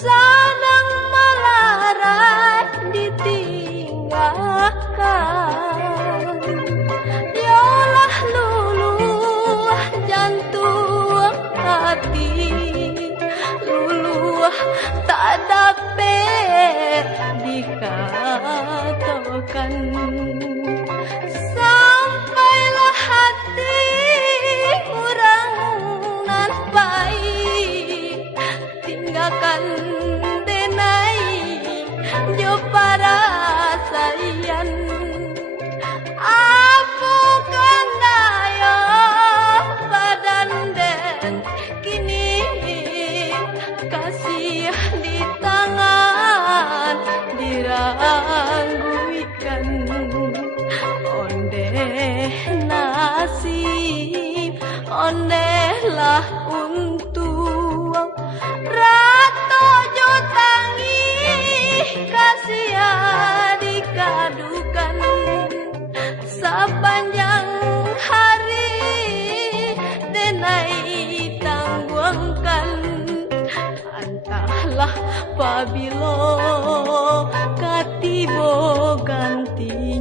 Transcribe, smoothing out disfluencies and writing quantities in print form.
Sanang malarai ditinggalkan, yolah luluh jantung hati, luluh tak dapat dikatakan. Sampailah hati orang nan baik, tinggalkan denai jo para sayan. Apukan daya badan den kini kasih di tangan dirangguikan. Ondeh nasib, ondehlah untung, rato jo tangi kasih dikadukan. Sepanjang hari denai tangguangkan, entahlah pabilo katibo ganti